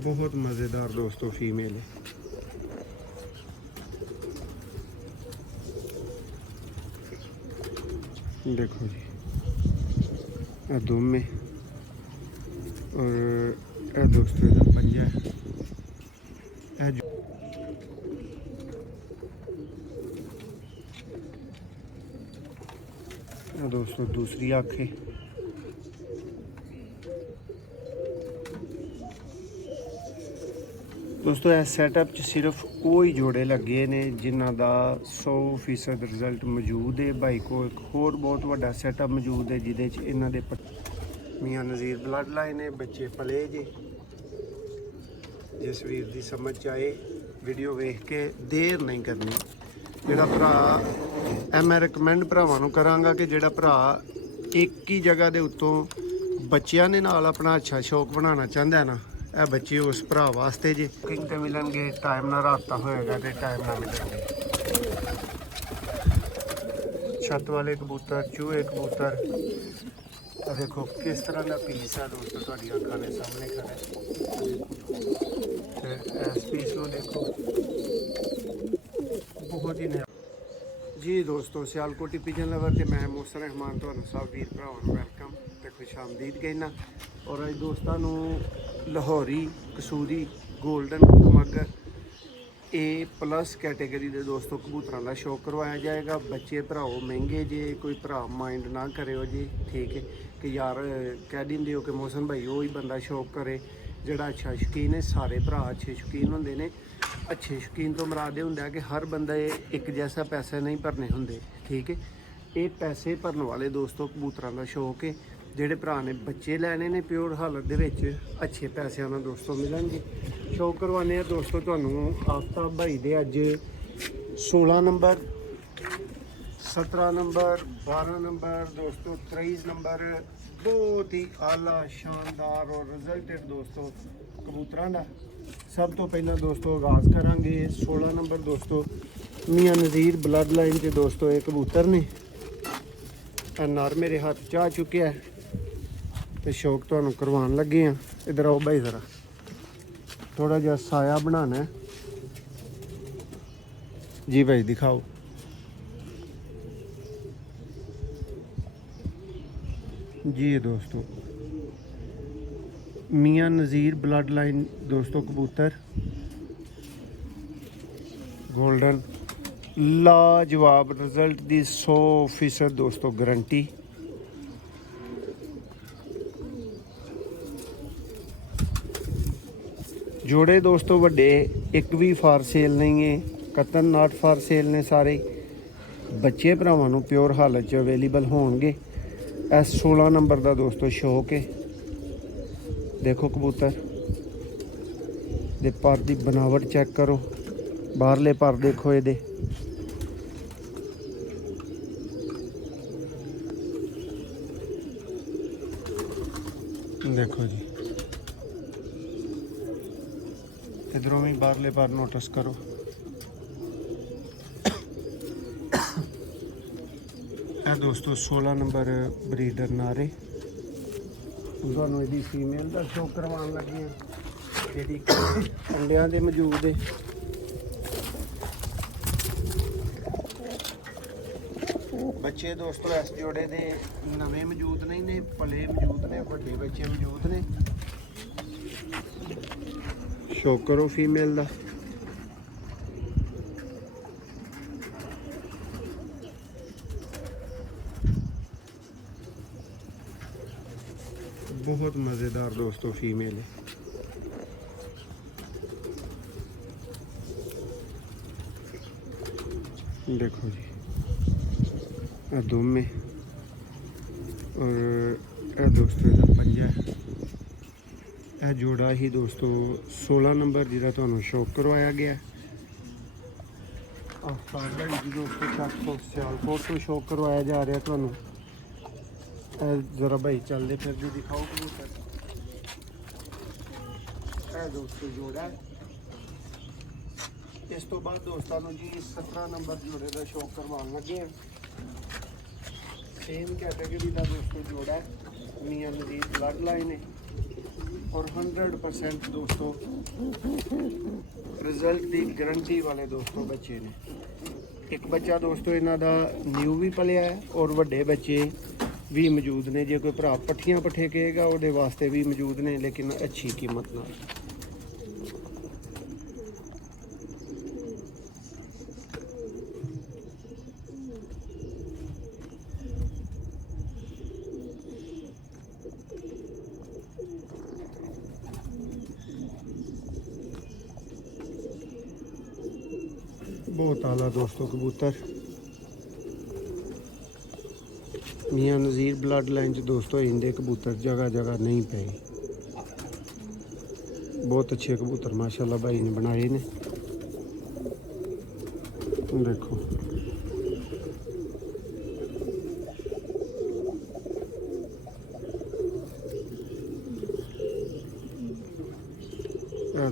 बहुत मज़ेदार दोस्तों फीमेल है। देखो जी दुम में और दोस्तों इधर पंजा है। दोस्तों दूसरी आँख है। दोस्तों इस सैटअप सिर्फ कोई जोड़े लगे ने जिन्हों का 100% रिजल्ट मौजूद है। भाई को एक होर बहुत बड़ा सैटअप मौजूद है जिदे इन्हों के मियाँ नज़ीर ब्लड लाइन है। बच्चे पले जे जिस वीर की समझ आए वीडियो वेख के देर नहीं करनी। जोड़ा भरा मैं रिकमेंड भरावां करांगा कि जोड़ा भरा एक ही जगह के उत्तों बच्चों ने नाल अपना अच्छा शौक बनाना चाहता है ना, यह बच्चे उस भरा वास्ते जे बुकिंग ते मिलणगे। टाइम ना राबता होएगा तो टाइम ना मिलेंगे। छत वाले कबूतर, चूहे कबूतर, देखो किस तरह का पीस है दोस्तों, तुहाडी अखां दे सामने खड़ा है। इस पीस को देखो बहुत ही नया जी। दोस्तों सियालकोटी पिजन लवर ते मैं मूसा रहमान तुहानू सब वीर भरावां नू वेलकम ते खुश आमदीद कहना। और अज दोस्तों नू लाहौरी, कसूरी, गोल्डन, मगर A+ कैटेगरी के दोस्तों कबूतरों का शौक करवाया जाएगा। बच्चे भराओ महंगे जे, कोई भरा माइंड ना करो जी, ठीक है कि यार कह देंगे हो कि मोहसन भाई वही बंदा शौक करे जोड़ा अच्छा शौकीन है। सारे भरा अच्छे शौकीन होंगे ने। अच्छे शौकीन तो मुराद ये होंगे कि हर बंदा एक जैसा पैसे नहीं भरने होंगे, ठीक है। ये पैसे भरने वाले दोस्तों कबूतरों का शौक है। जोड़े भरा ने बच्चे लैने ने प्योर हालत दे विच अच्छे पैसों ना दोस्तों मिलेंगे। शौक करवाने दोस्तों तुहानू आफ्ताब भाई दे अज 16 नंबर, 17 नंबर, 12 नंबर दोस्तों, 23 नंबर बहुत ही आला शानदार और रिजल्टेड दोस्तों कबूतरों का। सब तो पहला दोस्तों आगाज़ करांगे 16 नंबर दोस्तों मियाँ नज़ीर ब्लड लाइन के दोस्तों ये कबूतर ने। नर मेरे हाथ च आ चुके है तो शौक तुहानू करवान लगे हैं। इधर आओ भाई ज़रा थोड़ा जहा साया बनाना है जी भाई, दिखाओ। जी दोस्तों मियाँ नज़ीर ब्लड लाइन दोस्तों कबूतर गोल्डन, लाजवाब रिजल्ट दी 100% दोस्तों गारंटी। जोड़े दोस्तों वड्डे एक भी फार सेल नहीं है, कतन नॉट फार सेल ने सारे। बच्चे भरावां नू प्योर हालत च अवेलेबल होणगे। इस 16 नंबर का दोस्तों शौक है। देखो कबूतर दे पर की बनावट चेक करो, बाहरले पर देखो ये देखो जी। इधरों भी बाहरले पर नोटिस करो। दोस्तों 16 नंबर ब्रीडर नारे तुहानू इहदी फीमेल का शौक करवान लगे हैं जिहड़ी अंडियां दे मौजूद है। बच्चे दोस्तों इस जोड़े दे नवे मौजूद नहीं ने, पले मौजूद ने, बड़े बच्चे मौजूद ने। शौक करो फीमेल का। बहुत मज़ेदार दोस्तों फीमेल है। देखो जी दुम में और दोस्तों इधर पंजा है। यह जोड़ा ही दोस्तों 16 नंबर जिहदा तुहानू शौक करवाया गया। आफ्ताब भाई जी दोस्तों चक तो सियालकोट तो शौक करवाया जा रहा तुहानू। जरा भाई चलते फिर भी दिखाओ कबूतर। दोस्तों जोड़ा है। इस तो बाद दोस्तों जी 17 नंबर जोड़े का शौक करवान लगे हैं। सेम कैटेगरी का दोस्तों जोड़ा है, मियाँ नज़ीर ब्लड लाइन है। और 100% दोस्तों रिजल्ट की गारंटी वाले दोस्तों बच्चे ने। एक बच्चा दोस्तों इन्हों का न्यू भी पलिया है और वड्डे बच्चे भी मौजूद ने। जो कोई भरा पट्ठियां पट्ठे कहेगा वो वास्ते भी मौजूद ने, लेकिन अच्छी कीमत नाल। बहुत आला दोस्तों कबूतर मियाँ नज़ीर ब्लड लाइन दोस्तों इंदे कबूतर जगह जगह नहीं पे। बहुत अच्छे कबूतर माशाल्लाह भाई ने बनाए ने। देखो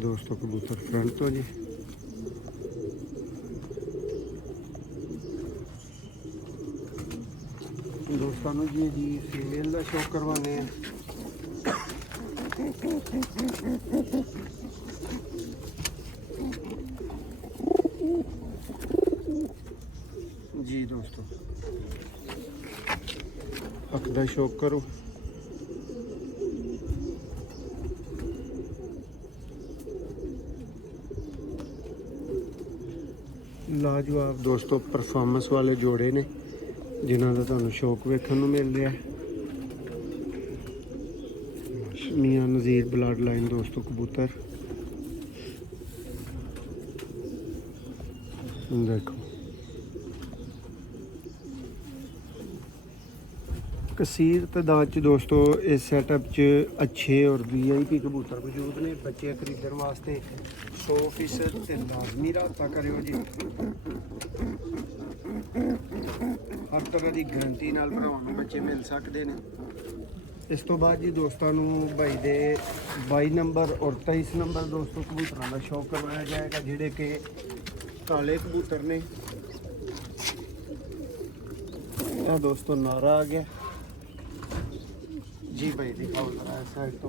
दोस्तों कबूतर फ्रंट तो जी। दोस्तों जी फीमेल का शौक करवाने हैं। जी दोस्तों अख का शौक करो। लाजवाब दोस्तों परफॉर्मेंस वाले जोड़े ने जिन्हों का तुहानू शौक वेखण नूं मिल रहा है। मियाँ नज़ीर ब्लड लाइन दोस्तों कबूतर देखो। कसीर तादाद च दोस्तों इस सैटअप च अच्छे और VIP कबूतर मौजूद ने। बच्चे खरीदने वास्ते 100% ते लाजमी रब्ता करियो जी। हर तरह की गारंटी नाल भरावां नूं बच्चे मिल सकते हैं। इस तो बाद जी दोस्तों भाई दे 22 नंबर और 23 नंबर दोस्तों कबूतरों का शौक करवाया जाएगा, जिहड़े कि काले कबूतर ने। यह दोस्तों नारा आ गया जी भाई, दिखाओ जरा इस साइड तो।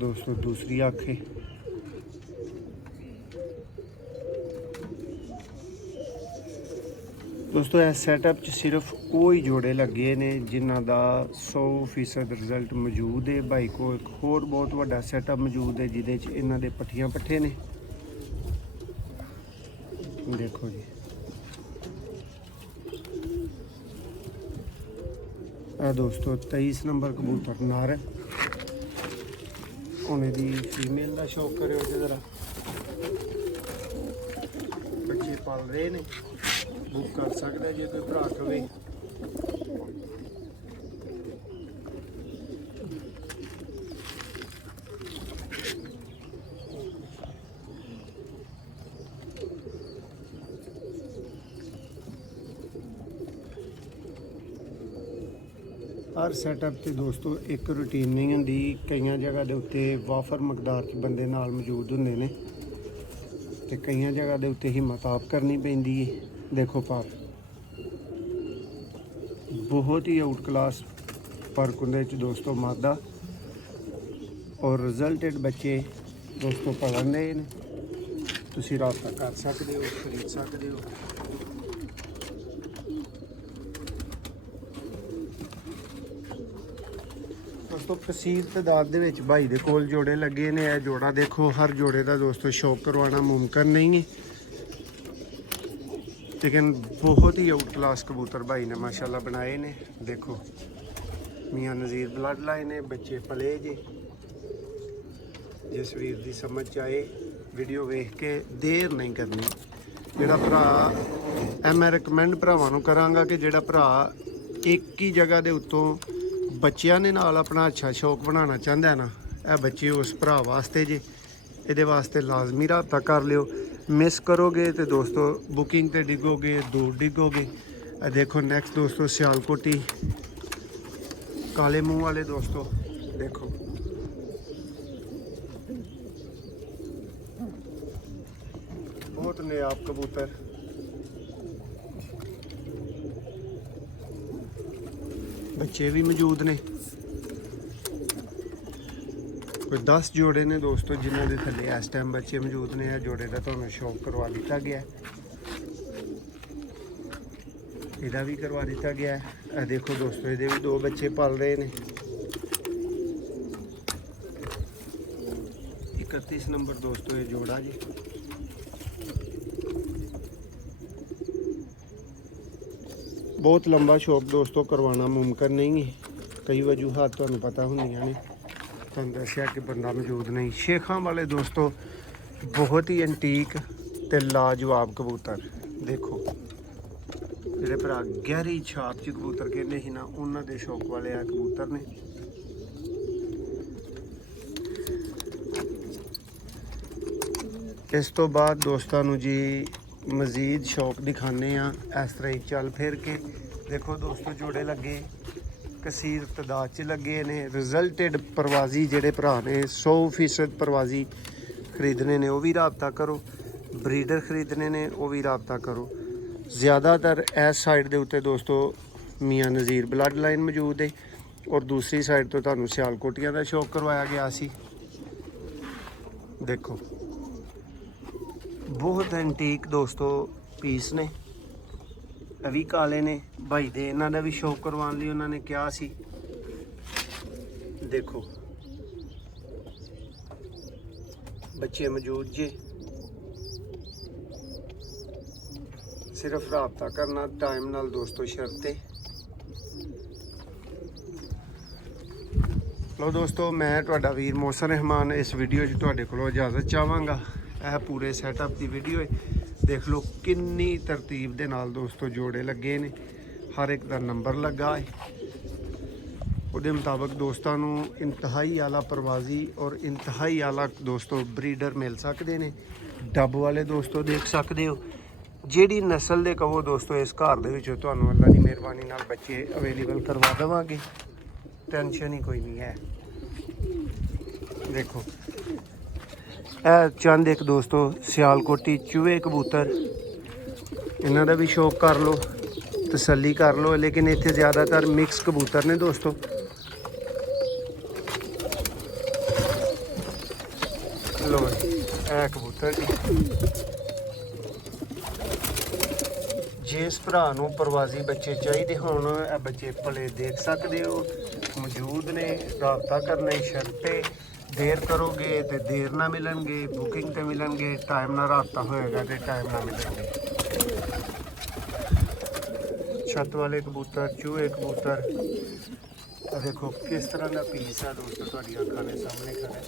दोस्तों दूसरी आँख है। दोस्तों इस सैटअप च सिर्फ कोई जोड़े लगे ने जिन्हों का 100% रिजल्ट मौजूद है। भाई को एक होर बहुत बड़ा सैटअप मौजूद है जिदे च इन्हां दे पट्ठियां पट्ठे ने। देखो जी दोस्तों 23 नंबर कबूतर नार उन्हें दी फीमेल का शौक करो जरा। बच्चे पाल रहे ने, बुक कर सकते जो कोई भरा कवे। हर सैटअप से दोस्तों एक रूटीन नहीं होंगी। कई जगह के उत्ते वाफर मकदार च बंदे नाल मौजूद होंदे ने ते कई जगह के उत्ते हिम्मत आप करनी पैंदी है। देखो पर बहुत ही आउट क्लास फर्क होंदे च दोस्तों मादा और रिजल्टेड बच्चे दोस्तों पढ़न दे ने। तुसीं राबता कर सकते हो, खरीद सकते हो। दोस्तों कसीर तादाद दे विच भाई दे कोल जोड़े लगे ने। यह जोड़ा देखो, हर जोड़े का दोस्तों शौक करवाना मुमकिन नहीं है, लेकिन बहुत ही आउट क्लास कबूतर भाई ने माशाल्लाह बनाए ने। देखो मियाँ नज़ीर ब्लड लाइन है, बच्चे पले जे। जिस वीर दी समझ आए वीडियो वेख के देर नहीं करनी। जिहड़ा भरा मैं रिकमेंड भरावां नूं करांगा कि जिहड़ा भरा एक ही जगह के उत्तों बच्चियां ने नाल अपना अच्छा शौक बनाना चाहता है ना, यह बच्चे उस भरा वास्ते जे। ये वास्ते लाजमी रब्ता कर लियो। मिस करोगे तो दोस्तों बुकिंग ते डिगोगे, दूर डिगोगे। देखो नेक्स्ट दोस्तों सियालकोटी काले मुंह वाले दोस्तों देखो। बहुत नायाब कबूतर। बच्चे भी मौजूद ने, कोई 10 जोड़े ने दोस्तों जिन्हों के थले इस टाइम बच्चे मौजूद ने। जोड़े का तो शौक करवा दिता गया, इहदा भी करवा दिता गया है। देखो दोस्तों ये भी 2 बच्चे पल रहे हैं। 31 नंबर दोस्तों ये जोड़ा जी। बहुत लंबा शौक दोस्तों करवाना मुमकिन नहीं है, कई वजूहात तो पता होंदियां ने। तुहानूं दस्सिया कि बंदा मौजूद नहीं। शेखां वाले दोस्तों बहुत ही एंटीक ते लाजवाब कबूतर। देखो ਜਿਹੜੇ ਭਰਾ ਗਹਿਰੀ ਛਾਪ 'ਚ ਕਬੂतर ਕਹਿੰਦੇ ਸੀ ਨਾ, ਉਹਨਾਂ ਦੇ ਸ਼ੌਕ ਵਾਲੇ ਆ ਕਬੂतर ਨੇ। ਇਸ ਤੋਂ ਬਾਅਦ ਦੋਸਤਾਂ ਨੂੰ ਜੀ ਮਜ਼ੀਦ ਸ਼ੌਕ ਦਿਖਾਣੇ ਆ ਇਸ ਤਰ੍ਹਾਂ ਹੀ ਚੱਲ ਫਿਰ ਕੇ। ਦੇਖੋ ਦੋਸਤੋ ਜੋੜੇ ਲੱਗੇ ਕਸੀਰ ਤਦਾਦ 'ਚ ਲੱਗੇ ਨੇ। ਰਿਜ਼ਲਟਡ ਪ੍ਰਵਾਜ਼ੀ ਜਿਹੜੇ ਭਰਾ ਨੇ 100% ਪ੍ਰਵਾਜ਼ੀ ਖਰੀਦਣੇ ਨੇ ਉਹ ਵੀ ਰਾਬਤਾ ਕਰੋ, ਬਰੀਡਰ ਖਰੀਦਣੇ ਨੇ ਉਹ ਵੀ ਰਾਬਤਾ ਕਰੋ। ज़्यादातर इस साइड के उत्ते दोस्तों मियाँ नज़ीर ब्लड लाइन मौजूद है और दूसरी साइड तो तुहानूं सियालकोटियां का शौक करवाया गया सी। देखो बहुत एंटीक दोस्तों पीस ने, अभी काले ने भाई दे, इन्हां दा भी शौक करवाने लिए उन्होंने कहा सी। देखो बच्चे मौजूद जे, सिर्फ राबता करना टाइम नाल दोस्तों शर्ते। लो दोस्तों मैं तुहाडा वीर मोहसन रहमान इस वीडियो च तुहाडे कोलों इजाजत चाहांगा। यह पूरे सैटअप की वीडियो है। देख लो किन्नी तरतीब दे नाल दोस्तों जोड़े लगे ने, हर एक दा नंबर लगा है। उहदे मुताबिक दोस्तों नूं इंतहाई आला प्रवाजी और इंतहाई आला दोस्तों ब्रीडर मिल सकते हैं। डब वाले दोस्तों देख सकते हो, ਜਿਹੜੀ नस्ल ਦੇ ਕਹੋ ਦੋਸਤੋ ਇਸ ਘਰ ਦੇ ਵਿੱਚ ਤੁਹਾਨੂੰ ਅੱਲਾ ਦੀ ਮਿਹਰਬਾਨੀ ਨਾਲ ਬੱਚੇ ਅਵੇਲੇਬਲ ਕਰਵਾ ਦੇਵਾਂਗੇ, ਟੈਨਸ਼ਨ ਹੀ ਕੋਈ ਨਹੀਂ ਹੈ। ਦੇਖੋ ਇਹ ਚੰਦ ਇੱਕ ਦੋਸਤੋ ਸਿਆਲਕੋਟੀ ਚੂਹੇ ਕਬੂਤਰ, ਇਹਨਾਂ ਦਾ ਵੀ ਸ਼ੌਕ ਕਰ ਲਓ, ਤਸੱਲੀ ਕਰ ਲਓ। ਲੇਕਿਨ ਇੱਥੇ ਜ਼ਿਆਦਾਤਰ ਮਿਕਸ ਕਬੂਤਰ ਨੇ ਦੋਸਤੋ। ਲੋ ਇਹ ਕਬੂਤਰ ਜੀ, जिस भरा नूं प्रवाजी बच्चे चाहिए होण ये बच्चे भले देख सकते हो, मौजूद ने। राबता करने शर्ते, देर करोगे तो देर ना मिलणगे, बुकिंग तो मिलणगे, टाइम ना राबता होएगा तो टाइम ना मिलणगे। छत वाले कबूतर, चूहे कबूतर, देखो किस तरह का पीस है दोस्तों, तुहाडी अखां दे सामने खड़ा है।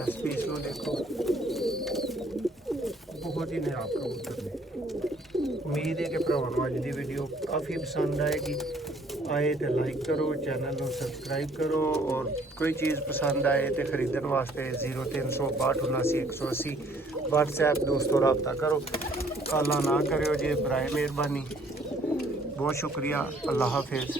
इस पीस नूं देखो बहुत ही नायाब कबूतर ने। उम्मीद है कि भरावां नूं अज दी वीडियो काफ़ी पसंद आएगी। आए तो लाइक करो, चैनल को सबसक्राइब करो और कोई चीज़ पसंद आए तो खरीदने वास्ते 0362 79 180 व्हाट्सएप दोस्तों रब्ता करो। काला ना करो जी, बराए मेहरबानी। बहुत शुक्रिया। अल्लाह हाफिज़।